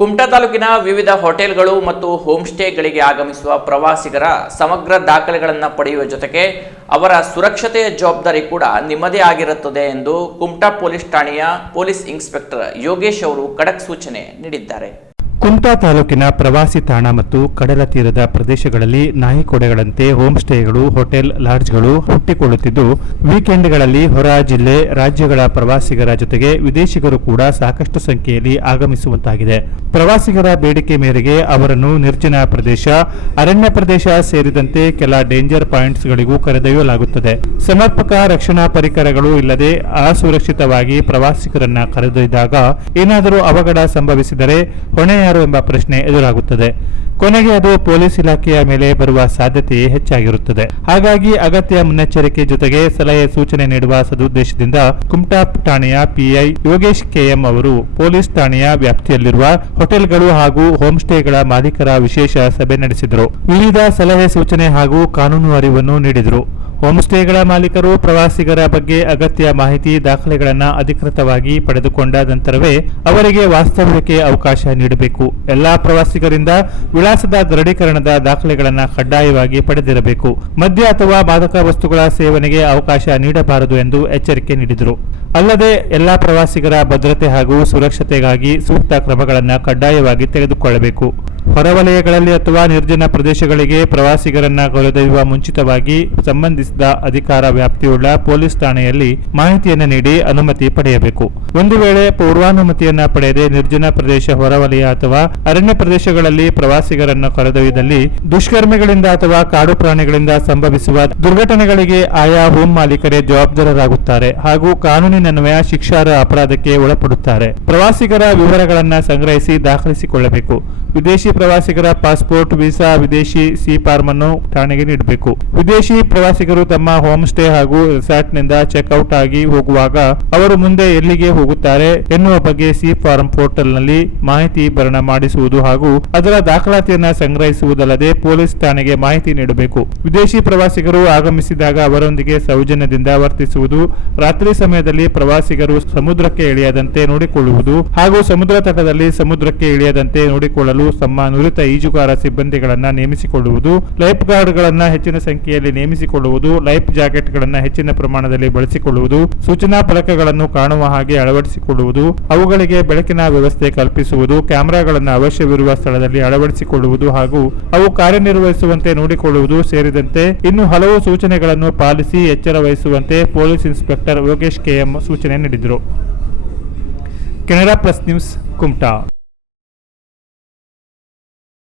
ಕುಮಟಾ ತಾಲೂಕಿನ ವಿವಿಧ ಹೋಟೆಲ್ಗಳು ಮತ್ತು ಹೋಮ್ ಸ್ಟೇಗಳಿಗೆ ಆಗಮಿಸುವ ಪ್ರವಾಸಿಗರ ಸಮಗ್ರ ದಾಖಲೆಗಳನ್ನು ಪಡೆಯುವ ಜೊತೆಗೆ ಅವರ ಸುರಕ್ಷತೆಯ ಜವಾಬ್ದಾರಿ ಕೂಡ ನಿಮ್ಮದೇ ಆಗಿರುತ್ತದೆ ಎಂದು ಕುಮಟಾ ಪೊಲೀಸ್ ಠಾಣೆಯ ಪೊಲೀಸ್ ಇನ್ಸ್ಪೆಕ್ಟರ್ ಯೋಗೇಶ್ ಅವರು ಖಡಕ್ ಸೂಚನೆ ನೀಡಿದ್ದಾರೆ. ಕುಮಟಾ ತಾಲೂಕಿನ ಪ್ರವಾಸಿ ತಾಣ ಮತ್ತು ಕಡಲ ತೀರದ ಪ್ರದೇಶಗಳಲ್ಲಿ ನಾಯಿಕೊಡೆಗಳಂತೆ ಹೋಮ್ ಸ್ಟೇಗಳು ಹೋಟೆಲ್, ಲಾಡ್ಜ್ಗಳು ಹುಟ್ಟಿಕೊಳ್ಳುತ್ತಿದ್ದು, ವೀಕೆಂಡ್ಗಳಲ್ಲಿ ಹೊರ ಜಿಲ್ಲೆ ರಾಜ್ಯಗಳ ಪ್ರವಾಸಿಗರ ಜೊತೆಗೆ ವಿದೇಶಿಗರು ಕೂಡ ಸಾಕಷ್ಟು ಸಂಖ್ಯೆಯಲ್ಲಿ ಆಗಮಿಸುವಂತಾಗಿದೆ. ಪ್ರವಾಸಿಗರ ಬೇಡಿಕೆ ಮೇರೆಗೆ ಅವರನ್ನು ನಿರ್ಜನ ಪ್ರದೇಶ, ಅರಣ್ಯ ಪ್ರದೇಶ ಸೇರಿದಂತೆ ಕೆಲ ಡೇಂಜರ್ ಪಾಯಿಂಟ್ಸ್ಗಳಿಗೂ ಕರೆದೊಯ್ಯಲಾಗುತ್ತದೆ. ಸಮರ್ಪಕ ರಕ್ಷಣಾ ಪರಿಕರಗಳು ಇಲ್ಲದೆ ಅಸುರಕ್ಷಿತವಾಗಿ ಪ್ರವಾಸಿಗರನ್ನ ಕರೆದೊಯ್ದಾಗ ಏನಾದರೂ ಅವಘಡ ಸಂಭವಿಸಿದರೆ ಹೊಣೆ ಎಂಬ ಪ್ರಶ್ನೆ ಎದುರಾಗುತ್ತದೆ. ಕೊನೆಗೆ ಅದು ಪೊಲೀಸ್ ಇಲಾಖೆಯ ಮೇಲೆ ಬರುವ ಸಾಧ್ಯತೆ ಹೆಚ್ಚಾಗಿರುತ್ತದೆ. ಹಾಗಾಗಿ ಅಗತ್ಯ ಮುನ್ನೆಚ್ಚರಿಕೆ ಜೊತೆಗೆ ಸಲಹೆ ಸೂಚನೆ ನೀಡುವ ಸದುದ್ದೇಶದಿಂದ ಕುಮಟಾ ಠಾಣೆಯ ಪಿಐ ಯೋಗೇಶ್ ಕೆಎಂ ಅವರು ಪೊಲೀಸ್ ಠಾಣೆಯ ವ್ಯಾಪ್ತಿಯಲ್ಲಿರುವ ಹೋಟೆಲ್ಗಳು ಹಾಗೂ ಹೋಮ್ ಸ್ಟೇಗಳ ಮಾಲೀಕರ ವಿಶೇಷ ಸಭೆ ನಡೆಸಿದರು. ವಿವಿಧ ಸಲಹೆ ಸೂಚನೆ ಹಾಗೂ ಕಾನೂನು ಅರಿವನ್ನು ನೀಡಿದರು. ಹೋಮ್ ಸ್ಟೇಗಳ ಮಾಲೀಕರು ಪ್ರವಾಸಿಗರ ಬಗ್ಗೆ ಅಗತ್ಯ ಮಾಹಿತಿ ದಾಖಲೆಗಳನ್ನು ಅಧಿಕೃತವಾಗಿ ಪಡೆದುಕೊಂಡ ನಂತರವೇ ಅವರಿಗೆ ವಾಸ್ತವ್ಯಕ್ಕೆ ಅವಕಾಶ ನೀಡಬೇಕು. ಎಲ್ಲಾ ಪ್ರವಾಸಿಗರಿಂದ ವಿಳಾಸದ ದೃಢೀಕರಣದ ದಾಖಲೆಗಳನ್ನು ಕಡ್ಡಾಯವಾಗಿ ಪಡೆದಿರಬೇಕು. ಮದ್ಯ ಅಥವಾ ಮಾದಕ ವಸ್ತುಗಳ ಸೇವನೆಗೆ ಅವಕಾಶ ನೀಡಬಾರದು ಎಂದು ಎಚ್ಚರಿಕೆ ನೀಡಿದರು. ಅಲ್ಲದೆ ಎಲ್ಲಾ ಪ್ರವಾಸಿಗರ ಭದ್ರತೆ ಹಾಗೂ ಸುರಕ್ಷತೆಗಾಗಿ ಸೂಕ್ತ ಕ್ರಮಗಳನ್ನು ಕಡ್ಡಾಯವಾಗಿ ತೆಗೆದುಕೊಳ್ಳಬೇಕು. ಹೊರವಲಯಗಳಲ್ಲಿ ಅಥವಾ ನಿರ್ಜನ ಪ್ರದೇಶಗಳಿಗೆ ಪ್ರವಾಸಿಗರನ್ನ ಕರೆದೊಯ್ಯುವ ಮುಂಚಿತವಾಗಿ ಸಂಬಂಧಿಸಿದ ಅಧಿಕಾರ ವ್ಯಾಪ್ತಿಯುಳ್ಳ ಪೊಲೀಸ್ ಠಾಣೆಯಲ್ಲಿ ಮಾಹಿತಿಯನ್ನು ನೀಡಿ ಅನುಮತಿ ಪಡೆಯಬೇಕು. ಒಂದು ವೇಳೆ ಪೂರ್ವಾನುಮತಿಯನ್ನ ಪಡೆಯದೆ ನಿರ್ಜನ ಪ್ರದೇಶ ಹೊರವಲಯ ಅಥವಾ ಅರಣ್ಯ ಪ್ರದೇಶಗಳಲ್ಲಿ ಪ್ರವಾಸಿಗರನ್ನು ಕರೆದೊಯ್ಯದಲ್ಲಿ ದುಷ್ಕರ್ಮಿಗಳಿಂದ ಅಥವಾ ಕಾಡು ಪ್ರಾಣಿಗಳಿಂದ ಸಂಭವಿಸುವ ದುರ್ಘಟನೆಗಳಿಗೆ ಆಯಾ ಹೋಮ್ ಮಾಲೀಕರೇ ಜವಾಬ್ದಾರರಾಗುತ್ತಾರೆ ಹಾಗೂ ಕಾನೂನಿನನ್ವಯ ಶಿಕ್ಷಾರ್ಹ ಅಪರಾಧಕ್ಕೆ ಒಳಪಡುತ್ತಾರೆ. ಪ್ರವಾಸಿಗರ ವಿವರಗಳನ್ನು ಸಂಗ್ರಹಿಸಿ ದಾಖಲಿಸಿಕೊಳ್ಳಬೇಕು. ವಿದೇಶಿ ಪ್ರವಾಸಿಗರ ಪಾಸ್ಪೋರ್ಟ್, ವೀಸಾ, ವಿದೇಶಿ ಸಿ ಫಾರ್ಮ್ ಅನ್ನು ಠಾಣೆಗೆ ನೀಡಬೇಕು. ವಿದೇಶಿ ಪ್ರವಾಸಿಗರು ತಮ್ಮ ಹೋಮ್ ಸ್ಟೇ ಹಾಗೂ ರೆಸಾರ್ಟ್ನಿಂದ ಚೆಕ್ಔಟ್ ಆಗಿ ಹೋಗುವಾಗ ಅವರು ಮುಂದೆ ಎಲ್ಲಿಗೆ ಹೋಗುತ್ತಾರೆ ಎನ್ನುವ ಬಗ್ಗೆ ಸಿ ಫಾರ್ಮ್ ಪೋರ್ಟಲ್ನಲ್ಲಿ ಮಾಹಿತಿ ಭರಣ ಮಾಡಿಸುವುದು ಹಾಗೂ ಅದರ ದಾಖಲಾತಿಯನ್ನ ಸಂಗ್ರಹಿಸುವುದಲ್ಲದೆ ಪೊಲೀಸ್ ಠಾಣೆಗೆ ಮಾಹಿತಿ ನೀಡಬೇಕು. ವಿದೇಶಿ ಪ್ರವಾಸಿಗರು ಆಗಮಿಸಿದಾಗ ಅವರೊಂದಿಗೆ ಸೌಜನ್ಯದಿಂದ ವರ್ತಿಸುವುದು, ರಾತ್ರಿ ಸಮಯದಲ್ಲಿ ಪ್ರವಾಸಿಗರು ಸಮುದ್ರಕ್ಕೆ ಇಳಿಯದಂತೆ ನೋಡಿಕೊಳ್ಳುವುದು ಹಾಗೂ ಸಮುದ್ರ ತಟದಲ್ಲಿ ಸಮುದ್ರಕ್ಕೆ ಇಳಿಯದಂತೆ ನೋಡಿಕೊಳ್ಳಲು ತಮ್ಮ ನುರಿತ ಈಜುಗಾರ ಸಿಬ್ಬಂದಿಗಳನ್ನು ನೇಮಿಸಿಕೊಳ್ಳುವುದು, ಲೈಫ್ ಗಾರ್ಡ್ಗಳನ್ನು ಹೆಚ್ಚಿನ ಸಂಖ್ಯೆಯಲ್ಲಿ ನೇಮಿಸಿಕೊಳ್ಳುವುದು, ಲೈಫ್ ಜಾಕೆಟ್ಗಳನ್ನು ಹೆಚ್ಚಿನ ಪ್ರಮಾಣದಲ್ಲಿ ಬಳಸಿಕೊಳ್ಳುವುದು, ಸೂಚನಾ ಫಲಕಗಳನ್ನು ಕಾಣುವ ಹಾಗೆ ಅಳವಡಿಸಿಕೊಳ್ಳುವುದು, ಅವುಗಳಿಗೆ ಬೆಳಕಿನ ವ್ಯವಸ್ಥೆ ಕಲ್ಪಿಸುವುದು, ಕ್ಯಾಮೆರಾಗಳನ್ನು ಅವಶ್ಯವಿರುವ ಸ್ಥಳದಲ್ಲಿ ಅಳವಡಿಸಿಕೊಳ್ಳುವುದು ಹಾಗೂ ಅವು ಕಾರ್ಯನಿರ್ವಹಿಸುವಂತೆ ನೋಡಿಕೊಳ್ಳುವುದು ಸೇರಿದಂತೆ ಇನ್ನು ಹಲವು ಸೂಚನೆಗಳನ್ನು ಪಾಲಿಸಿ ಎಚ್ಚರ ವಹಿಸುವಂತೆ ಪೊಲೀಸ್ ಇನ್ಸ್ಪೆಕ್ಟರ್ ಯೋಗೇಶ್ ಕೆಎಂ ಸೂಚನೆ ನೀಡಿದರು. Canara plus news, Kumta.